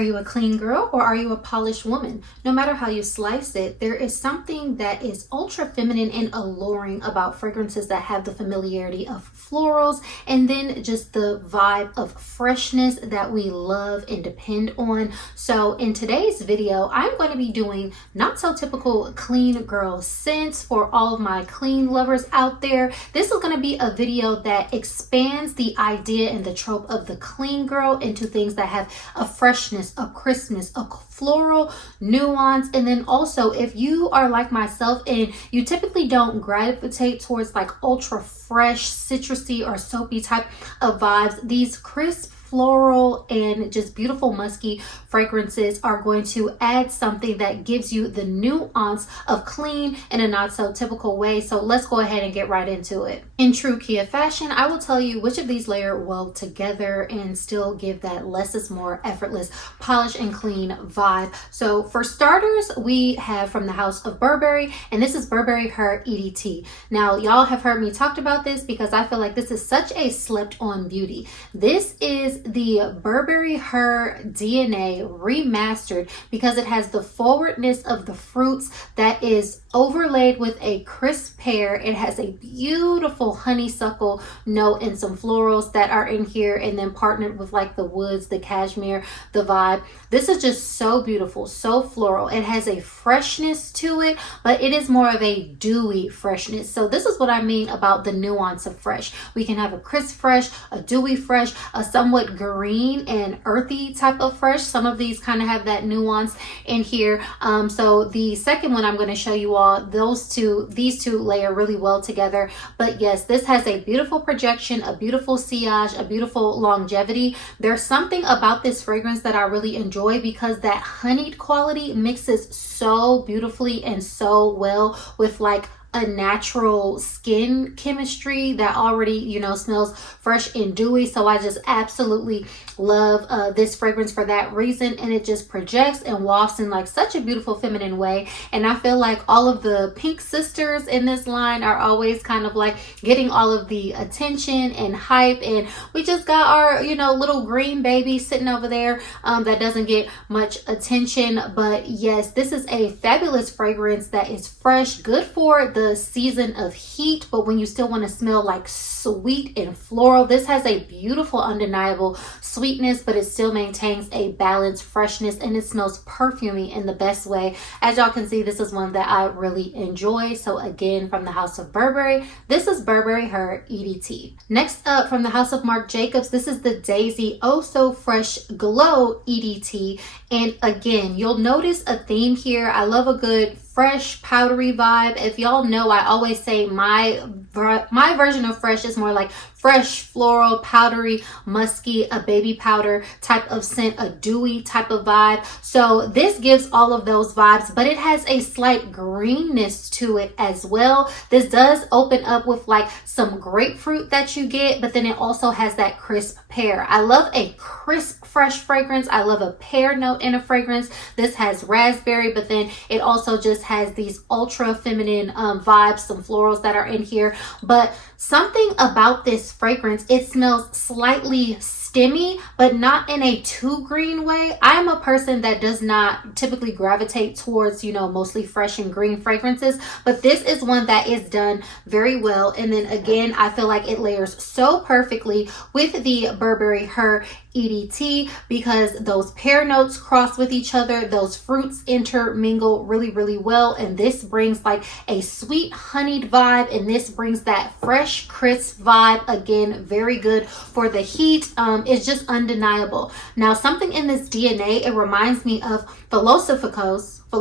Are you a clean girl or are you a polished woman? No matter how you slice it, there is something that is ultra feminine and alluring about fragrances that have the familiarity of florals and then just the vibe of freshness that we love and depend on. So in today's video, I'm going to be doing not so typical clean girl scents for all of my clean lovers out there. This is going to be a video that expands the idea and the trope of the clean girl into things that have a freshness, a crispness, a floral nuance. And then also, if you are like myself and you typically don't gravitate towards like ultra fresh, citrusy or soapy type of vibes, these crisp, floral and just beautiful musky fragrances are going to add something that gives you the nuance of clean in a not so typical way. So let's go ahead and get right into it. In true Kia fashion, I will tell you which of these layer well together and still give that less is more effortless, polish and clean vibe. So for starters, we have from the house of Burberry, and this is Burberry Her EDT. Now, y'all have heard me talked about this because I feel like this is such a slept on beauty. This is the Burberry Her DNA Remastered because it has the forwardness of the fruits that is overlaid with a crisp pear. It has a beautiful honeysuckle note and some florals that are in here, and then partnered with like the woods, the cashmere, the vibe. This is just so beautiful, so floral. It has a freshness to it, but it is more of a dewy freshness. So this is what I mean about the nuance of fresh. We can have a crisp fresh, a dewy fresh, a somewhat green and earthy type of fresh. Some of these kind of have that nuance in here. So the second one I'm going to show you all, these two layer really well together. But yes, this has a beautiful projection, a beautiful sillage, a beautiful longevity. There's something about this fragrance that I really enjoy because that honeyed quality mixes so beautifully and so well with like a natural skin chemistry that already, you know, smells fresh and dewy. So I just absolutely love this fragrance for that reason. And it just projects and wafts in like such a beautiful feminine way. And I feel like all of the pink sisters in this line are always kind of like getting all of the attention and hype. And we just got our, you know, little green baby sitting over there that doesn't get much attention. But yes, this is a fabulous fragrance that is fresh, good for the season of heat, but when you still want to smell like sweet and floral, this has a beautiful undeniable sweetness, but it still maintains a balanced freshness, and it smells perfumey in the best way. As y'all can see, this is one that I really enjoy. So again, from the house of Burberry, this is Burberry Her EDT. Next up, from the house of Marc Jacobs, this is the Daisy Oh So Fresh Glow EDT. And again, you'll notice a theme here. I love a good fresh powdery vibe. If y'all know, I always say my version of fresh is more like fresh, floral, powdery, musky, a baby powder type of scent, a dewy type of vibe. So this gives all of those vibes, but it has a slight greenness to it as well. This does open up with like some grapefruit that you get, but then it also has that crisp pear. I love a crisp, fresh fragrance. I love a pear note in a fragrance. This has raspberry, but then it also just has these ultra feminine vibes, some florals that are in here. But something about this fragrance, it smells slightly stemmy, but not in a too green way. I'm a person that does not typically gravitate towards, you know, mostly fresh and green fragrances, but this is one that is done very well. And then again, I feel like it layers so perfectly with the Burberry Her EDT because those pear notes cross with each other, those fruits intermingle really, really well, and this brings like a sweet honeyed vibe, and this brings that fresh, crisp vibe. Again, very good for the heat. It's just undeniable. Now, something in this DNA, it reminds me of Philosophico's from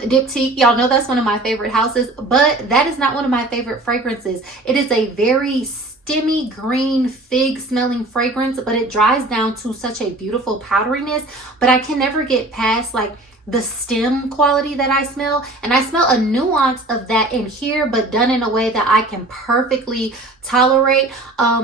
Diptyque. Y'all know that's one of my favorite houses, but that is not one of my favorite fragrances. It is a very stemmy green fig smelling fragrance, but it dries down to such a beautiful powderiness. But I can never get past like the stem quality that I smell, and I smell a nuance of that in here, but done in a way that I can perfectly tolerate.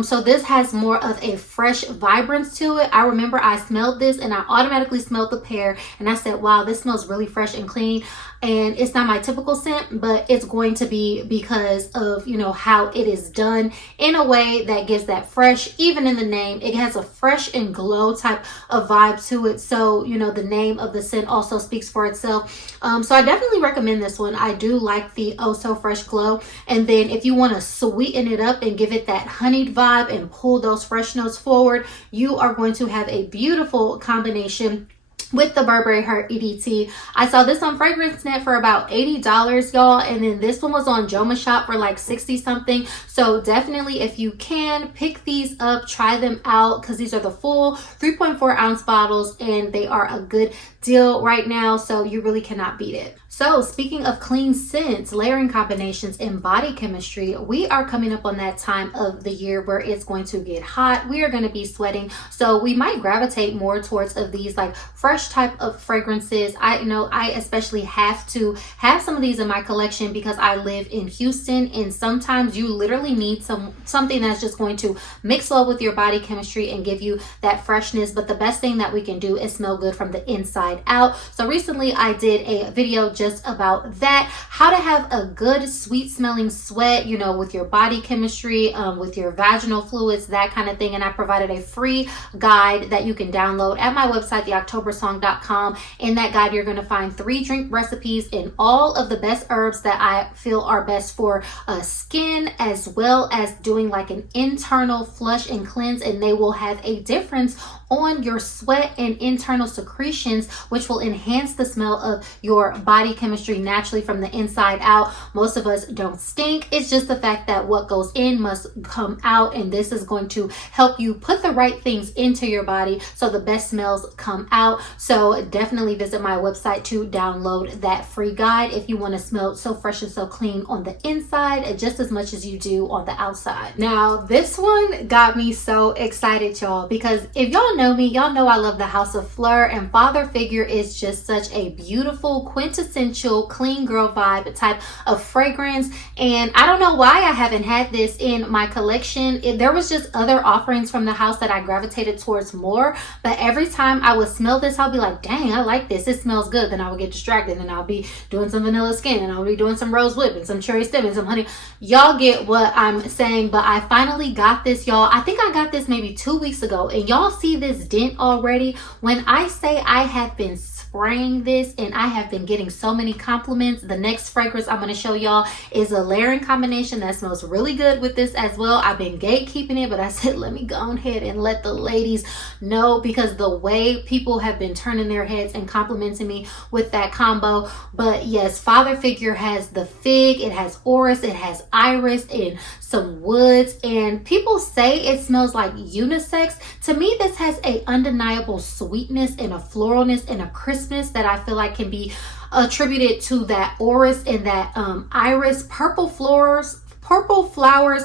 So this has more of a fresh vibrance to it. I remember I smelled this and I automatically smelled the pear, and I said, wow, this smells really fresh and clean. And it's not my typical scent, but it's going to be because of, you know, how it is done in a way that gives that fresh. Even in the name, it has a fresh and glow type of vibe to it. So, you know, the name of the scent also speaks for itself. So I definitely recommend this one. I do like the oh so fresh glow. And then if you want to sweeten it up and give it that honeyed vibe and pull those fresh notes forward, you are going to have a beautiful combination with the Burberry Her EDT. I saw this on FragranceNet for about $80, y'all, and then this one was on Joma Shop for like 60 something. So definitely, if you can, pick these up, try them out, because these are the full 3.4 ounce bottles and they are a good deal right now, so you really cannot beat it. So speaking of clean scents, layering combinations, and body chemistry, we are coming up on that time of the year where it's going to get hot. We are going to be sweating, so we might gravitate more towards of these like fresh type of fragrances. I know I especially have to have some of these in my collection because I live in Houston, and sometimes you literally need something that's just going to mix well with your body chemistry and give you that freshness. But the best thing that we can do is smell good from the inside out. So recently I did a video just about that, how to have a good sweet smelling sweat, you know, with your body chemistry, with your vaginal fluids, that kind of thing. And I provided a free guide that you can download at my website, theoctobersong.com. In that guide, you're going to find 3 drink recipes and all of the best herbs that I feel are best for skin, as well as doing like an internal flush and cleanse, and they will have a difference on your sweat and internal secretions, which will enhance the smell of your body chemistry naturally from the inside out. Most of us don't stink. It's just the fact that what goes in must come out, and this is going to help you put the right things into your body so the best smells come out. So definitely visit my website to download that free guide if you want to smell so fresh and so clean on the inside just as much as you do on the outside. Now this one got me so excited, y'all, because if y'all know me, y'all know I love the House of Phlur, and Father Figure is just such a beautiful quintessential clean girl vibe type of fragrance. And I don't know why I haven't had this in my collection. There was just other offerings from the house that I gravitated towards more, but every time I would smell this, I'll be like, dang, I like this, it smells good. Then I would get distracted and I'll be doing some vanilla skin, and I'll be doing some rose whip and some cherry stem and some honey. Y'all get what I'm saying. But I finally got this, y'all. I think I got this maybe 2 weeks ago, and y'all see this dent already. When I say I have been spraying this and I have been getting so many compliments, the next fragrance I'm going to show y'all is a layering combination that smells really good with this as well. I've been gatekeeping it, but I said let me go ahead and let the ladies know, because the way people have been turning their heads and complimenting me with that combo. But yes, Father Figure has the fig, it has orris, it has iris, and some woods, and people say it smells like unisex. To me, this has a undeniable sweetness and a floralness and a crispness that I feel like can be attributed to that orris and that iris. Purple flowers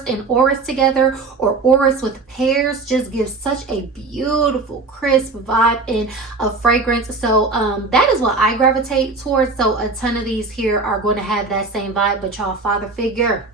and orris together, or orris with pears, just gives such a beautiful crisp vibe in a fragrance. So that is what I gravitate towards. So a ton of these here are going to have that same vibe. But y'all, Father Figure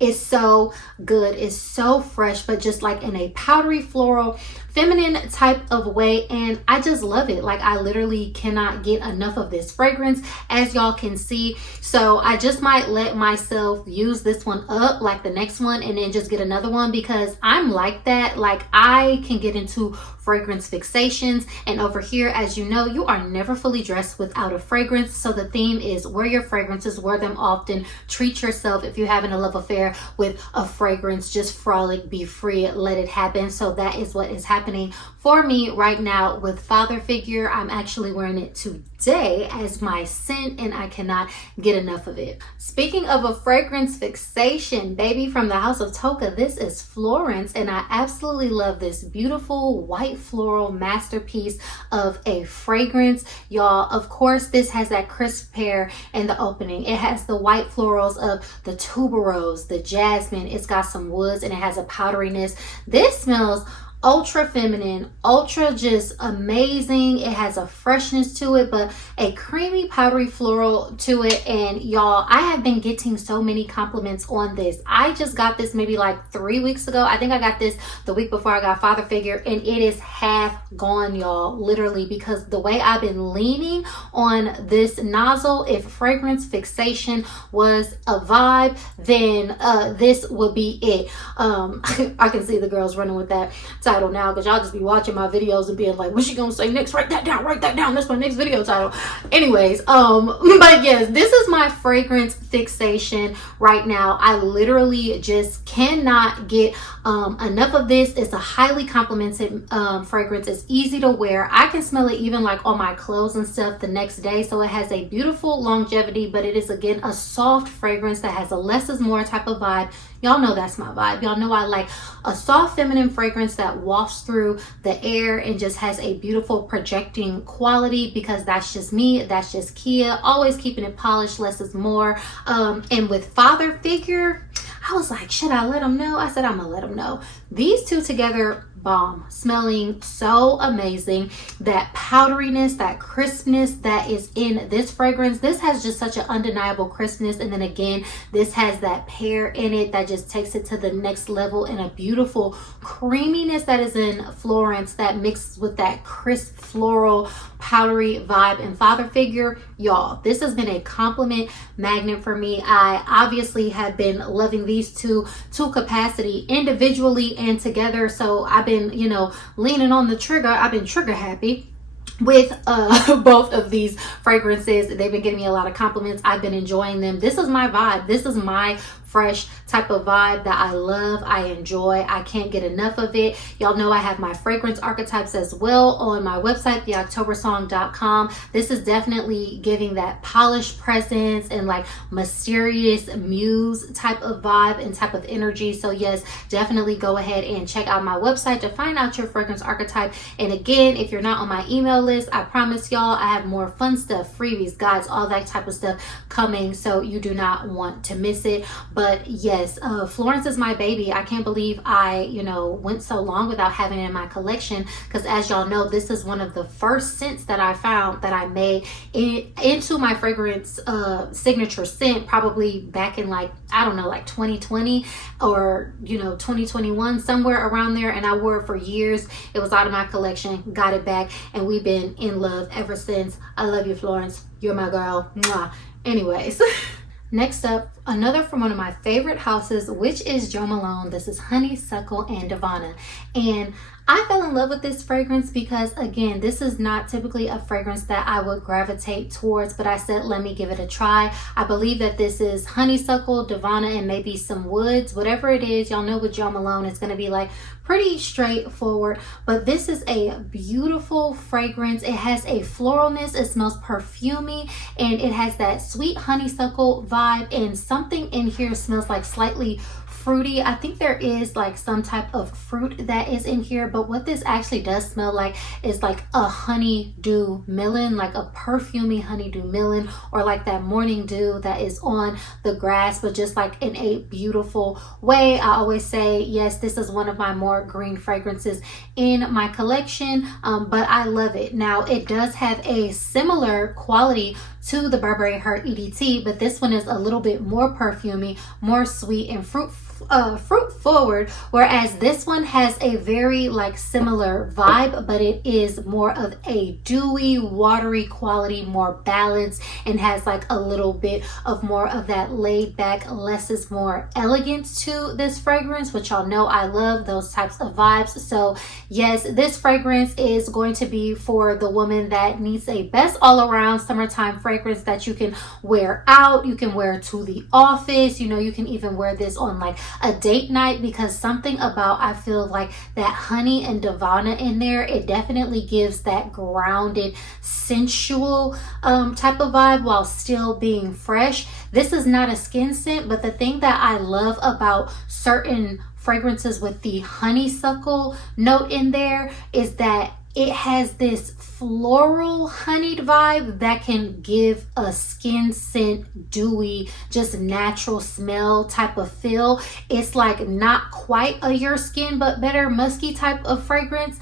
is so good. It's so fresh, but just like in a powdery floral feminine type of way, and I just love it. Like I literally cannot get enough of this fragrance, as y'all can see. So I just might let myself use this one up like the next one and then just get another one, because I'm like that. Like I can get into fragrance fixations, and over here, as you know, you are never fully dressed without a fragrance. So the theme is wear your fragrances, wear them often, treat yourself. If you're having a love affair with a fragrance, just frolic, be free, let it happen. So that is what is happening for me right now with Father Figure. I'm actually wearing it today as my scent, and I cannot get enough of it. Speaking of a fragrance fixation, baby, from the house of Tocca, this is Florence, and I absolutely love this beautiful white floral masterpiece of a fragrance, y'all. Of course, this has that crisp pear in the opening. It has the white florals of the tuberose, the jasmine. It's got some woods, and it has a powderiness. This smells ultra feminine, ultra just amazing. It has a freshness to it, but a creamy powdery floral to it. And y'all, I have been getting so many compliments on this. I just got this maybe like 3 weeks ago. I think I got this the week before I got Father Figure, and it is half gone, y'all, literally, because the way I've been leaning on this nozzle, if fragrance fixation was a vibe, then this would be it. I can see the girls running with that title now, because y'all just be watching my videos and being like, what's she gonna say next? Write that down, that's my next video title. Anyways, but yes, this is my fragrance fixation right now. I literally just cannot get enough of this. It's a highly complimented fragrance. It's easy to wear. I can smell it even like on my clothes and stuff the next day, so it has a beautiful longevity, but it is again a soft fragrance that has a less is more type of vibe. Y'all know that's my vibe. Y'all know I like a soft feminine fragrance that wafts through the air and just has a beautiful projecting quality, because that's just me. That's just Kia. Always keeping it polished, less is more. And with Father Figure, I was like, should I let them know? I said, I'm gonna let them know. These two together, bomb. Smelling so amazing. That powderiness, that crispness that is in this fragrance. This has just such an undeniable crispness. And then again, this has that pear in it that just takes it to the next level, and a beautiful creaminess that is in Florence that mixes with that crisp floral powdery vibe in Father Figure. Y'all, this has been a compliment magnet for me. I obviously have been loving these two to capacity, individually and together. So I've been, you know, leaning on the trigger. I've been trigger happy with both of these fragrances. They've been giving me a lot of compliments. I've been enjoying them. This is my vibe. This is my fresh type of vibe that I love, I enjoy, I can't get enough of it. Y'all know I have my fragrance archetypes as well on my website, theoctobersong.com. This is definitely giving that polished presence and like mysterious muse type of vibe and type of energy. So yes, definitely go ahead and check out my website to find out your fragrance archetype. And again, if you're not on my email list, I promise y'all I have more fun stuff, freebies, guides, all that type of stuff coming, so you do not want to miss it. But yes, Florence is my baby. I can't believe I, you know, went so long without having it in my collection, because as y'all know, this is one of the first scents that I found that I made into my fragrance signature scent, probably back in like, I don't know, like 2020 or, you know, 2021, somewhere around there. And I wore it for years. It was out of my collection, got it back, and we've been in love ever since. I love you, Florence. You're my girl. Mwah. Anyways. Next up, another from one of my favorite houses, which is Jo Malone. This is Honeysuckle and Davana. And I fell in love with this fragrance because, again, this is not typically a fragrance that I would gravitate towards, but I said, let me give it a try. I believe that this is honeysuckle, Davana, and maybe some woods. Whatever it is, y'all know with Jo Malone, it's going to be like pretty straightforward, but this is a beautiful fragrance. It has a floralness. It smells perfumey, and it has that sweet honeysuckle vibe, and something in here smells like slightly fruity. I think there is like some type of fruit that is in here, but what this actually does smell like is like a honeydew melon, like a perfumey honeydew melon, or like that morning dew that is on the grass, but just like in a beautiful way. I always say, yes, this is one of my more green fragrances in my collection, but I love it. Now, it does have a similar quality to the Burberry Her EDT, but this one is a little bit more perfumey, more sweet and fruit forward, whereas this one has a very like similar vibe, but it is more of a dewy, watery quality, more balanced, and has like a little bit of more of that laid back, less is more elegance to this fragrance, which y'all know I love those types of vibes. So yes, this fragrance is going to be for the woman that needs a best all around summertime fragrance that you can wear out, you can wear to the office, you know, you can even wear this on like a date night, because something about, I feel like that honey and Davana in there, it definitely gives that grounded, sensual type of vibe while still being fresh. This is not a skin scent, but the thing that I love about certain fragrances with the honeysuckle note in there is that it has this floral honeyed vibe that can give a skin scent, dewy, just natural smell type of feel. It's like not quite a your skin but better musky type of fragrance,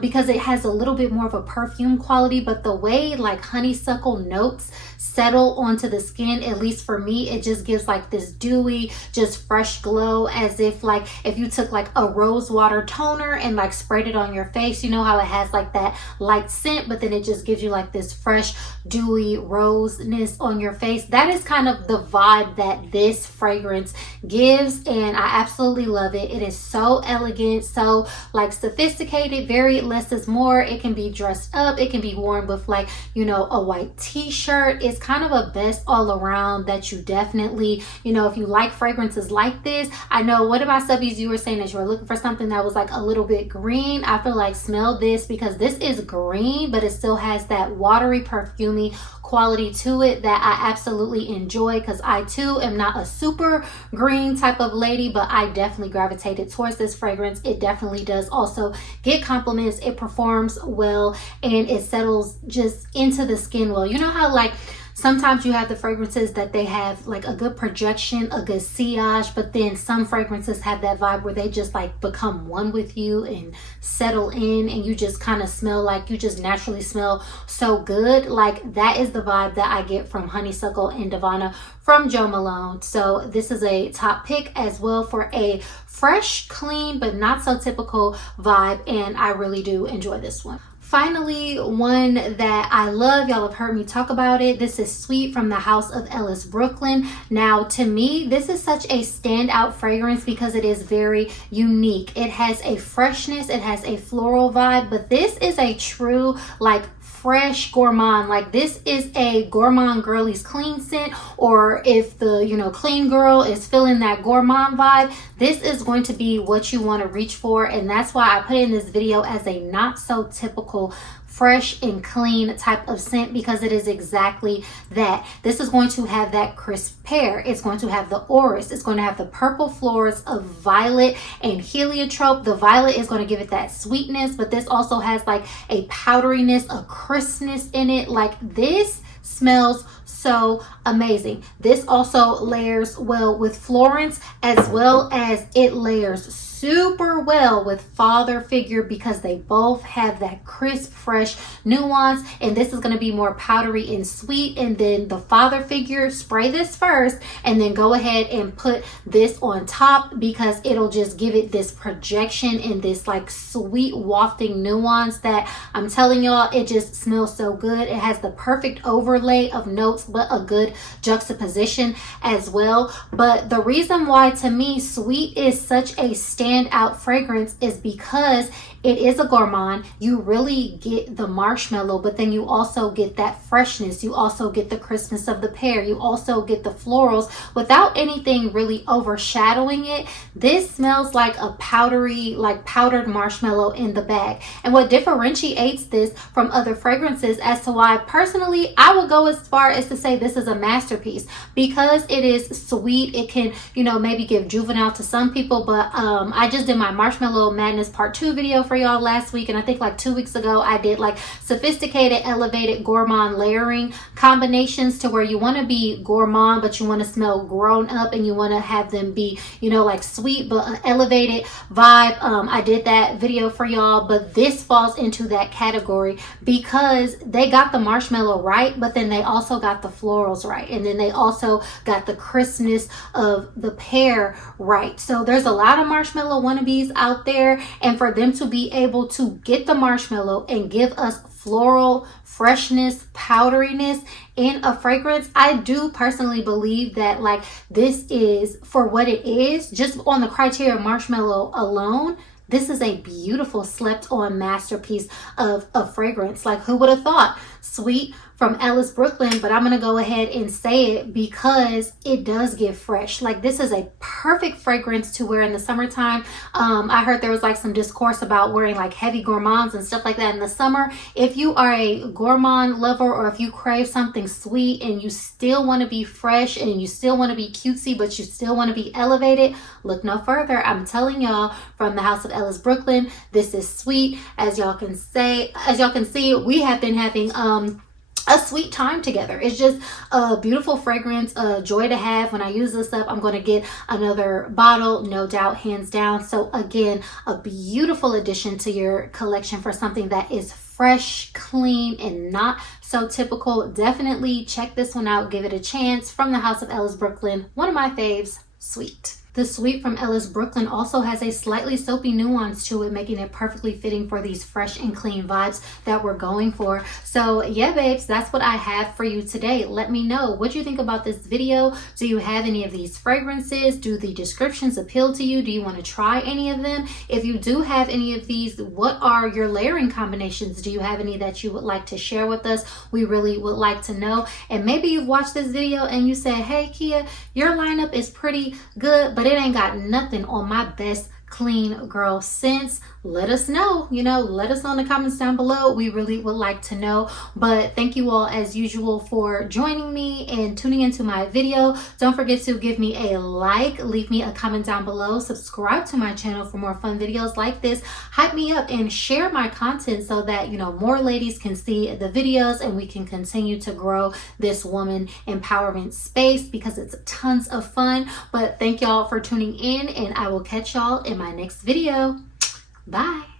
because it has a little bit more of a perfume quality, but the way like honeysuckle notes settle onto the skin, at least for me, it just gives like this dewy, just fresh glow, as if like if you took like a rose water toner and like sprayed it on your face. You know how it has like that light scent, but then it just gives you like this fresh dewy roseness on your face. That is kind of the vibe that this fragrance gives, and I absolutely love it. It is so elegant, so like sophisticated, very less is more. It can be dressed up, it can be worn with like, you know, a white t-shirt. It's kind of a best all around that you definitely, you know, if you like fragrances like this. I know one of my subbies, you were saying that you were looking for something that was like a little bit green. I feel like smell this, because this is green, but it still has that watery, perfumey quality to it that I absolutely enjoy, because I too am not a super green type of lady, but I definitely gravitated towards this fragrance. It definitely does also get compliments. It performs well and it settles just into the skin well. You know how like sometimes you have the fragrances that they have like a good projection, a good sillage, but then some fragrances have that vibe where they just like become one with you and settle in, and you just kind of smell like you just naturally smell so good. Like that is the vibe that I get from Honeysuckle and Davana from Jo Malone. So this is a top pick as well for a fresh, clean, but not so typical vibe, and I really do enjoy this one. Finally, one that I love, y'all have heard me talk about it. This is Sweet from the House of Ellis, Brooklyn. Now, to me, this is such a standout fragrance because it is very unique. It has a freshness, it has a floral vibe, but this is a true like fresh gourmand. Like this is a gourmand girlies clean scent, or if the, you know, clean girl is feeling that gourmand vibe, this is going to be what you want to reach for. And that's why I put in this video as a not so typical fresh and clean type of scent, because it is exactly that. This is going to have that crisp pear, it's going to have the orris, it's going to have the purple florals of violet and heliotrope. The violet is going to give it that sweetness, but this also has like a powderiness, a crispness in it. Like this smells so amazing. This also layers well with Florence, as well as it layers super well with Father Figure, because they both have that crisp, fresh nuance, and this is going to be more powdery and sweet. And then the Father Figure, spray this first and then go ahead and put this on top, because it'll just give it this projection and this like sweet wafting nuance that I'm telling y'all, it just smells so good. It has the perfect overlay of notes, but a good juxtaposition as well. But the reason why to me Sweet is such a standout fragrance is because it is a gourmand. You really get the marshmallow, but then you also get that freshness. You also get the crispness of the pear. You also get the florals without anything really overshadowing it. This smells like a powdery, like powdered marshmallow in the bag. And what differentiates this from other fragrances, as to why personally I would go as far as to say this is a masterpiece, because it is sweet. It can, you know, maybe give juvenile to some people, but I just did my Marshmallow Madness Part 2 video for y'all last week, and I think like 2 weeks ago I did like sophisticated elevated gourmand layering combinations, to where you want to be gourmand but you want to smell grown up, and you want to have them be, you know, like sweet but an elevated vibe. I did that video for y'all, but this falls into that category because they got the marshmallow right, but then they also got the florals right, and then they also got the crispness of the pear right. So there's a lot of marshmallow wannabes out there, and for them to be able to get the marshmallow and give us floral freshness, powderiness in a fragrance, I do personally believe that like this is, for what it is, just on the criteria of marshmallow alone, this is a beautiful slept on masterpiece of a fragrance. Like who would have thought? Sweet from Ellis, Brooklyn, but I'm gonna go ahead and say it because it does give fresh. Like, this is a perfect fragrance to wear in the summertime. I heard there was like some discourse about wearing like heavy gourmands and stuff like that in the summer. If you are a gourmand lover, or if you crave something sweet and you still want to be fresh and you still want to be cutesy but you still want to be elevated, look no further. I'm telling y'all, from the house of Ellis, Brooklyn, this is sweet. As y'all can see, we have been having a sweet time together. It's just a beautiful fragrance, a joy to have. When I use this up, I'm going to get another bottle, no doubt, hands down. So again, a beautiful addition to your collection for something that is fresh, clean, and not so typical. Definitely check this one out. Give it a chance. From the house of Ellis, Brooklyn, one of my faves, Sweet. The Sweet from Ellis, Brooklyn also has a slightly soapy nuance to it, making it perfectly fitting for these fresh and clean vibes that we're going for. So yeah, babes, that's what I have for you today. Let me know what you think about this video. Do you have any of these fragrances? Do the descriptions appeal to you? Do you want to try any of them? If you do have any of these, what are your layering combinations? Do you have any that you would like to share with us? We really would like to know. And maybe you've watched this video and you said, hey Kia, your lineup is pretty good, but it ain't got nothing on my best clean girl scents. Let us know, let us know in the comments down below. We really would like to know. But thank you all as usual for joining me and tuning into my video. Don't forget to give me a like, leave me a comment down below, subscribe to my channel for more fun videos like this, hype me up, and share my content so that more ladies can see the videos and we can continue to grow this woman empowerment space, because it's tons of fun. But thank y'all for tuning in, and I will catch y'all in my next video. Bye.